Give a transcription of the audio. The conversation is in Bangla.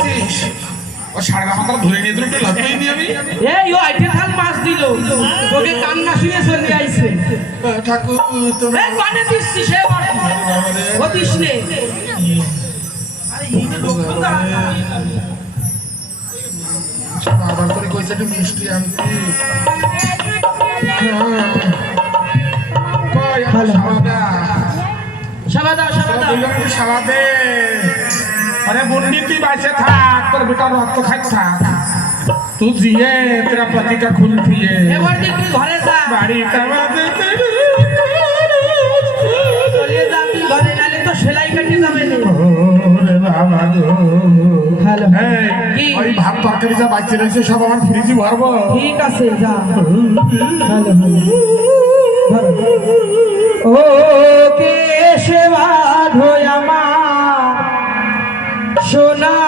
দেখছিস ও সাড়ে মাথা ধরে নিয়ে তুই লাগতেই নি আমি এই ও আইটেল খাল মাছ দিল তোকে কান্না শুনে চলে আইছে ঠাকুর তোমরা এই কানে দিচ্ছি সে ও দিস নে আরে এইটা লক্ষ্য দা আবার করে কইছে একটু মিষ্টি আনতি কই আমার সাবাদা সাবাদা একটু সাবা দে अरे बुंडी की बाइसे था तर बेटा रात तो खाई था तू जिए तेरा पति का खून पिए এবার দেখি ঘরে যা बाड़ी कमा दे চলে যা তুই ঘরে নালে তো সেলাই কেটে যাবে না ওরে বাবা গো হ্যালো এই ওই ভাত তরকারি যা বাঁচে রয়েছে সব আমার ফ্রিজে ভরবো ঠিক আছে যা হ্যালো ও কে সেবা ধোয় আমার সোনা